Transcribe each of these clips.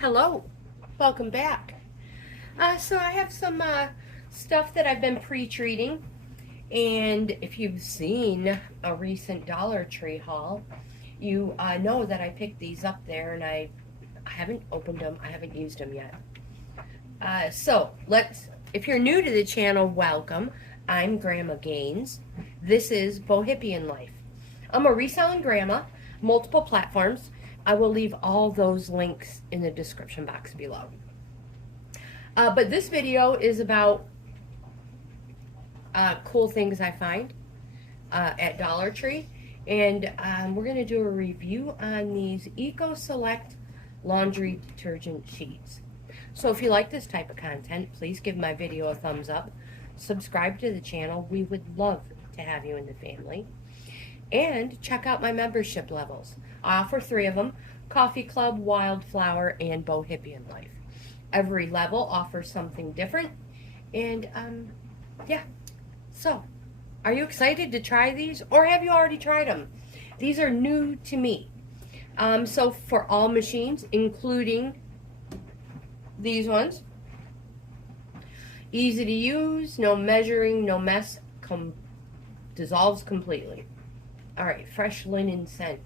Hello, welcome back. So I have some stuff that I've been pre-treating, and if you've seen a recent Dollar Tree haul, you know that I picked these up there, and I haven't opened them. I haven't used them yet. If you're new to the channel, welcome. I'm Grandma GAINZ. This is Bohippianlife. I'm a reselling grandma, multiple platforms. I will leave all those links in the description box below. But this video is about cool things I find at Dollar Tree. And we're going to do a review on these Eco Select laundry detergent sheets. So if you like this type of content, please give my video a thumbs up. Subscribe to the channel. We would love to have you in the family. And check out my membership levels. I offer 3 of them: Coffee Club, Wildflower, and Bohippianlife. Every level offers something different. And yeah. So, are you excited to try these? Or have you already tried them? These are new to me. So for all machines, including these ones. Easy to use, no measuring, no mess, dissolves completely. Alright, fresh linen scent.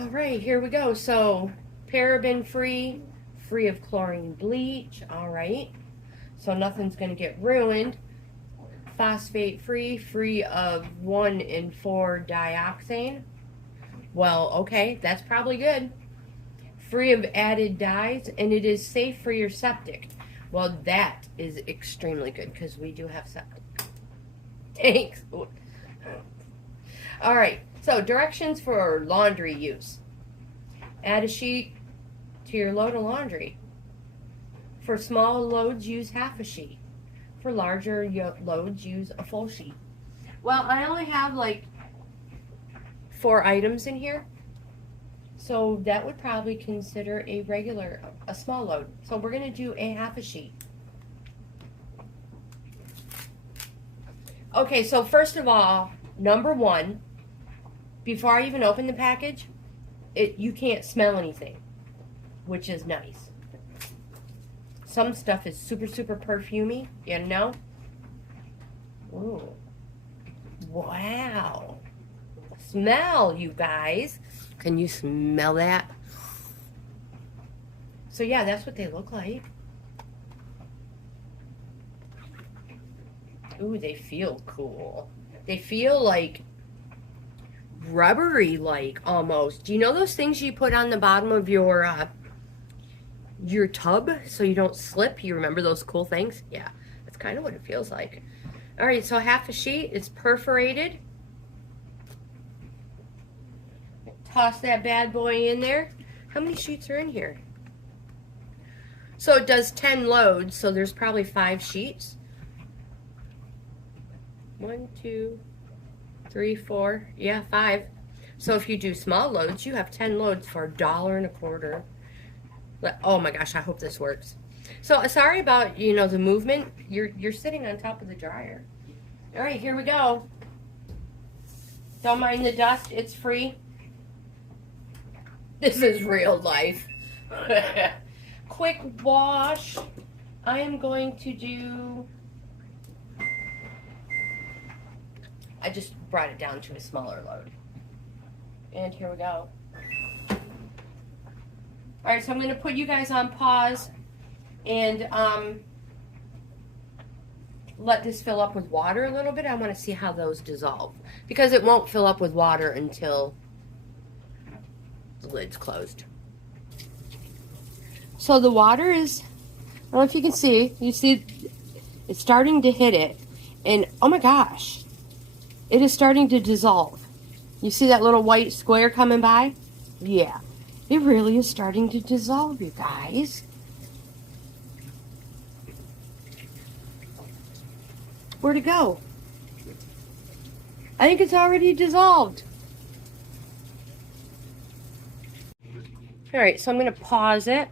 Alright, here we go. So, paraben free, free of chlorine bleach. Alright, so nothing's going to get ruined. Phosphate free, free of 1 and 4 dioxane. Well, okay, that's probably good. Free of added dyes, and it is safe for your septic. Well, that is extremely good because we do have septic. Thanks. Alright, so directions for laundry use. Add a sheet to your load of laundry. For small loads, use half a sheet. For larger loads, use a full sheet. Well, I only have like 4 items in here. So that would probably consider a small load. So we're going to do a half a sheet. Okay, so first of all, number 1, before I even open the package, you can't smell anything, which is nice. Some stuff is super, super perfumey, you know? Ooh. Wow. Smell, you guys. Can you smell that? So yeah, that's what they look like. Ooh, they feel cool. They feel like rubbery, like almost. Do you know those things you put on the bottom of your tub so you don't slip? You remember those cool things? Yeah, that's kind of what it feels like. All right, so half a sheet. It's perforated. Toss that bad boy in there. How many sheets are in here? So it does 10 loads, so there's probably 5 sheets. 1, 2, 3, 4. Yeah, 5. So if you do small loads, you have 10 loads for $1.25. Oh my gosh, I hope this works. So sorry about, the movement. You're sitting on top of the dryer. All right, here we go. Don't mind the dust. It's free. This is real life. Quick wash. I am going to do... I just brought it down to a smaller load. And here we go. Alright, so I'm going to put you guys on pause and let this fill up with water a little bit. I want to see how those dissolve. Because it won't fill up with water until the lid's closed. So the water is, I don't know if you can see, it's starting to hit it. And oh my gosh, it is starting to dissolve. You see that little white square coming by? Yeah, it really is starting to dissolve, you guys. Where'd it go? I think it's already dissolved. Alright, so I'm going to pause it.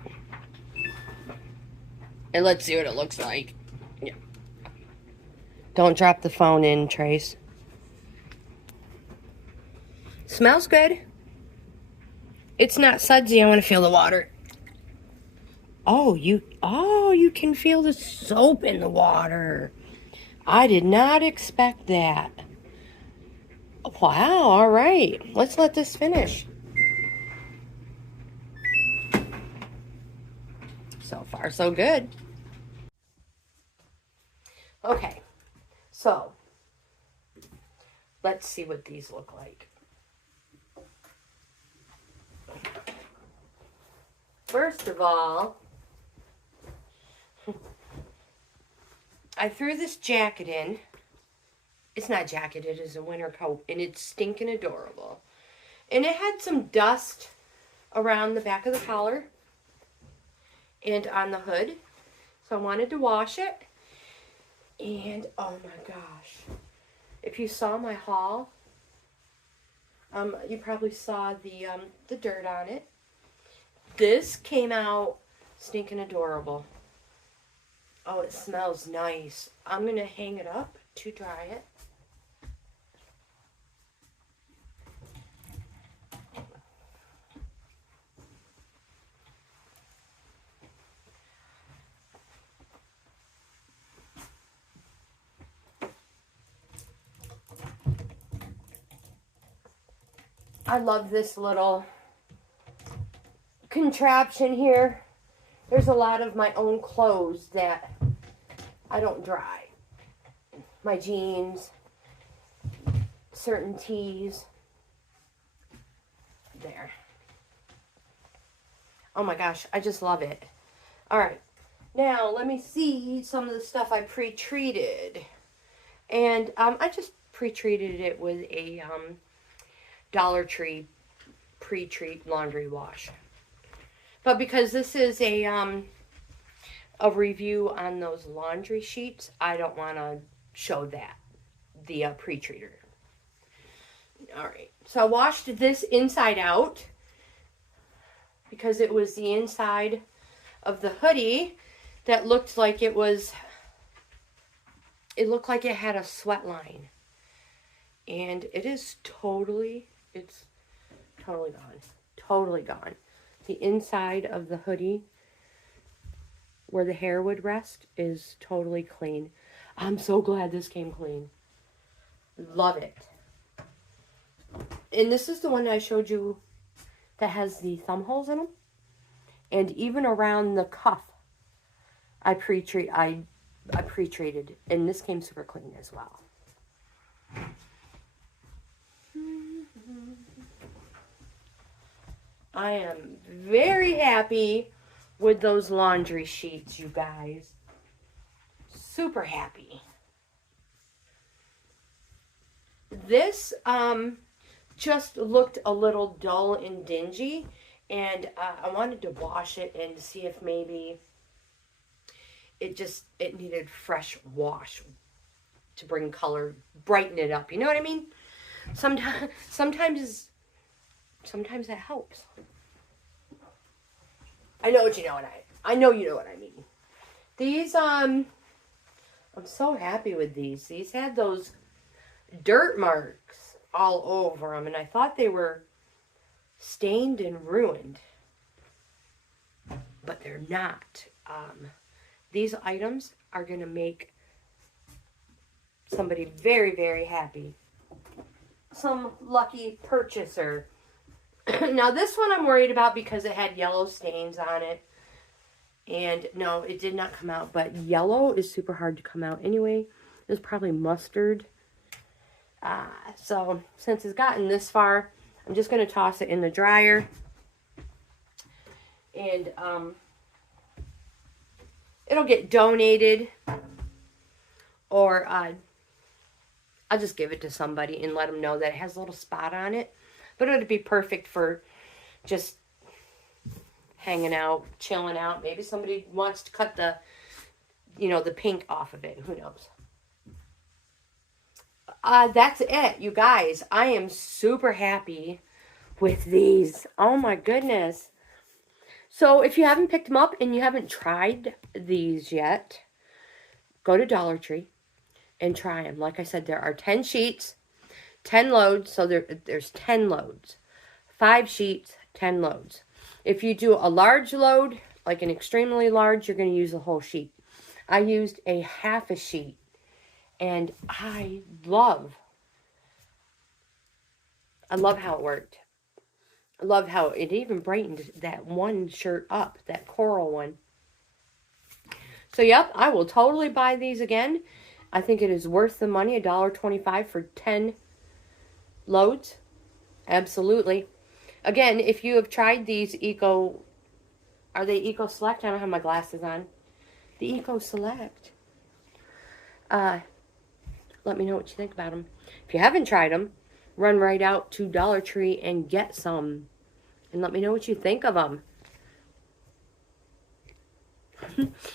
And let's see what it looks like. Yeah. Don't drop the phone in, Trace. Smells good. It's not sudsy. I want to feel the water. Oh, you can feel the soap in the water. I did not expect that. Wow, all right. Let's let this finish. So far, so good. Okay, so let's see what these look like. First of all, I threw this jacket in. It's not a jacket, it is a winter coat, and it's stinking adorable. And it had some dust around the back of the collar and on the hood. So I wanted to wash it. And oh my gosh, if you saw my haul, you probably saw the dirt on it. This came out stinking adorable. Oh, it smells nice. I'm gonna hang it up to dry it. I love this little contraption here. There's a lot of my own clothes that I don't dry. My jeans, certain tees. There. Oh my gosh, I just love it. All right, now let me see some of the stuff I pre-treated. And I just pre-treated it with a Dollar Tree pre-treat laundry wash. But because this is a review on those laundry sheets, I don't want to show that, the pre-treater. All right, so I washed this inside out because it was the inside of the hoodie that looked like it looked like it had a sweat line. And it is it's totally gone. Totally gone. The inside of the hoodie, where the hair would rest, is totally clean. I'm so glad this came clean. Love it. And this is the one I showed you that has the thumb holes in them. And even around the cuff, I pre-treated. And this came super clean as well. I am very happy with those laundry sheets, you guys. Super happy. This just looked a little dull and dingy, and I wanted to wash it and see if maybe it needed fresh wash to bring color, brighten it up. You know what I mean? Sometimes that helps. I know you know what I mean. These I'm so happy with these. These had those dirt marks all over them, and I thought they were stained and ruined, but they're not. These items are gonna make somebody very, very happy. Some lucky purchaser. Now this one I'm worried about because it had yellow stains on it. And no, it did not come out. But yellow is super hard to come out anyway. It was probably mustard. So since it's gotten this far, I'm just going to toss it in the dryer. And it'll get donated. Or I'll just give it to somebody and let them know that it has a little spot on it. But it would be perfect for just hanging out, chilling out. Maybe somebody wants to cut the pink off of it. Who knows? That's it, you guys. I am super happy with these. Oh my goodness. So if you haven't picked them up and you haven't tried these yet, go to Dollar Tree and try them. Like I said, there are 10 sheets. 10 loads, so there's 10 loads. 5 sheets, 10 loads. If you do a large load, like an extremely large, you're going to use the whole sheet. I used a half a sheet, and I love how it worked. I love how it even brightened that one shirt up, that coral one. So, yep, I will totally buy these again. I think it is worth the money, $1.25 for 10 loads. Absolutely. Again, if you have tried these are they Eco Select? I don't have my glasses on. The Eco Select. Let me know what you think about them. If you haven't tried them, run right out to Dollar Tree and get some. And let me know what you think of them.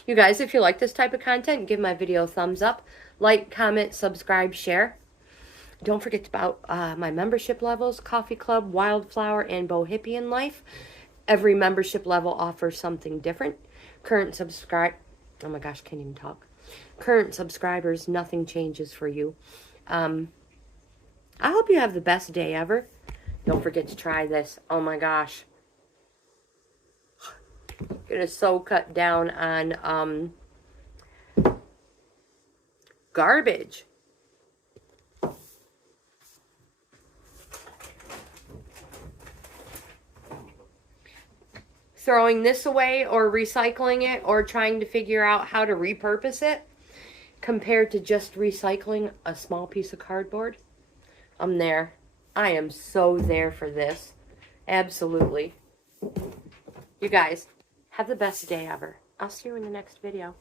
You guys, if you like this type of content, give my video a thumbs up. Like, comment, subscribe, share. Don't forget about my membership levels, Coffee Club, Wildflower, and Bohippianlife. Every membership level offers something different. Oh my gosh, can't even talk. Current subscribers, nothing changes for you. I hope you have the best day ever. Don't forget to try this. Oh my gosh. It is so cut down on garbage. Throwing this away or recycling it or trying to figure out how to repurpose it compared to just recycling a small piece of cardboard. I'm there. I am so there for this. Absolutely. You guys, have the best day ever. I'll see you in the next video.